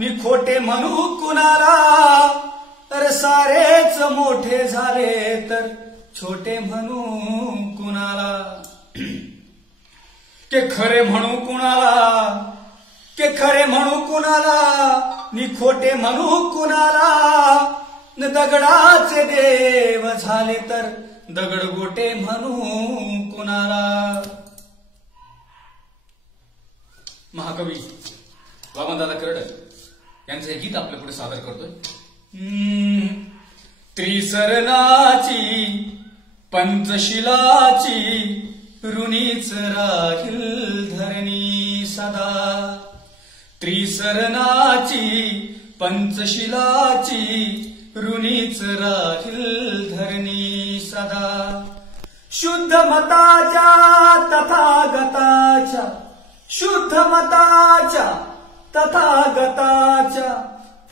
नि खोटे म्हणू कुणाला, तर सारेच मोठे झाले तर छोटे म्हणू कुणाला. के खरे म्हणू कुणाला, के खरे म्हणू कुणाला, नि खोटे म्हणू कुणाला, न दगडाचे देव झाले तर दगड गोटे म्हणू कुणाला. महाकवी वामनदादा कर्डक यांचं हे गीत आपल्या पुढे सादर करतोय. त्रिसरणाची पंचशिलाची ऋणीच राहील धरणी सदा. त्रिसरणाची पंचशिलाची ऋणीच राहील धरणी सदा. शुद्ध मताच्या तथागताच्या, शुद्ध मताच्या तथागताच्या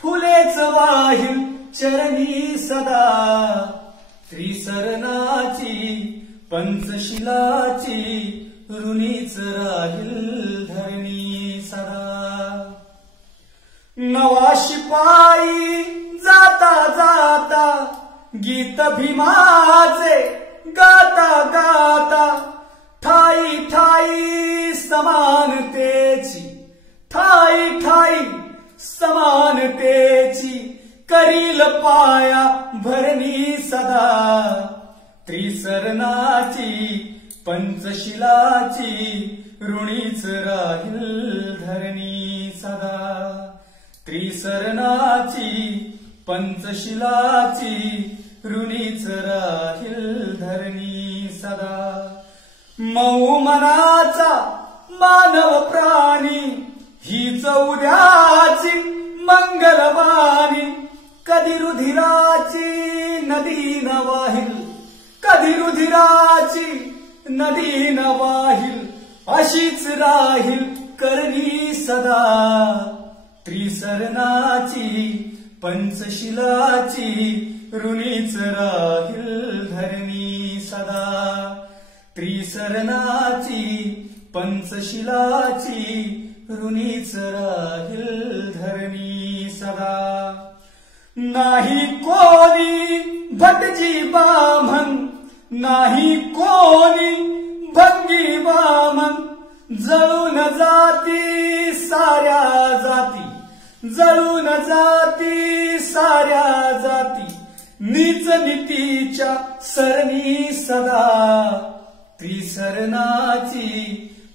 फुलेच वाहील चरणी सदा. त्रिसरणाची पंचशिलाची ऋणीच राहील धरणी सदा. नवा शिपाई जाता जाता गीत भीमाचे गाता गाता, ठाई ठाई समानतेची, ठाई ठाई समानतेची करील पाया भरणी सदा. त्रिसरणाची पंचशिलाची ऋणीच राहील धरणी सदा. त्रिसरणाची पंचशिलाची ऋणीच राहील धरणी सदा. मऊ मनाचा मानव प्राणी हीच उद्याची मंगलवाणी. कधी रुधिराची नदी न वाहील, कधी रुधिराची नदी न वाहील, अशीच राहील करणी सदा. त्रिसरणाची पंचशिलाची ऋणीच राहील धरणी सदा. त्रिसरणाची पंचशिलाची ऋणीच राहील धरणी सदा. नाही कोणी भटजी बामन, नाही कोणी भंगी बामन, जळून जाती साऱ्या जाती, जळून जाती साऱ्या जाती, नीच नीतीच्या सरणी सदा. त्रिसरणाची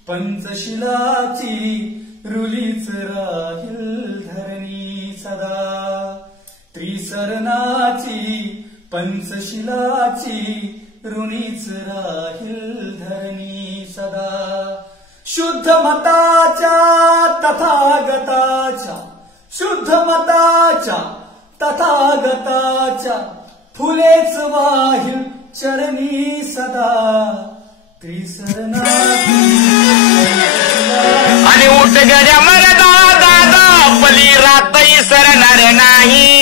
पंचशिलाची ऋणीच राहील धरणी सदा. त्रिसरणाची पंचशिलाची ऋणीच राहील धरणी सदा. शुद्ध मताच्या तथागताच्या, शुद्ध मताच्या तथागताच्या फुलेच वाहील चरणी सदा. त्रिसरणाची आणि उठ गड्या मरदा दादा, पली रातही सरणार नाही.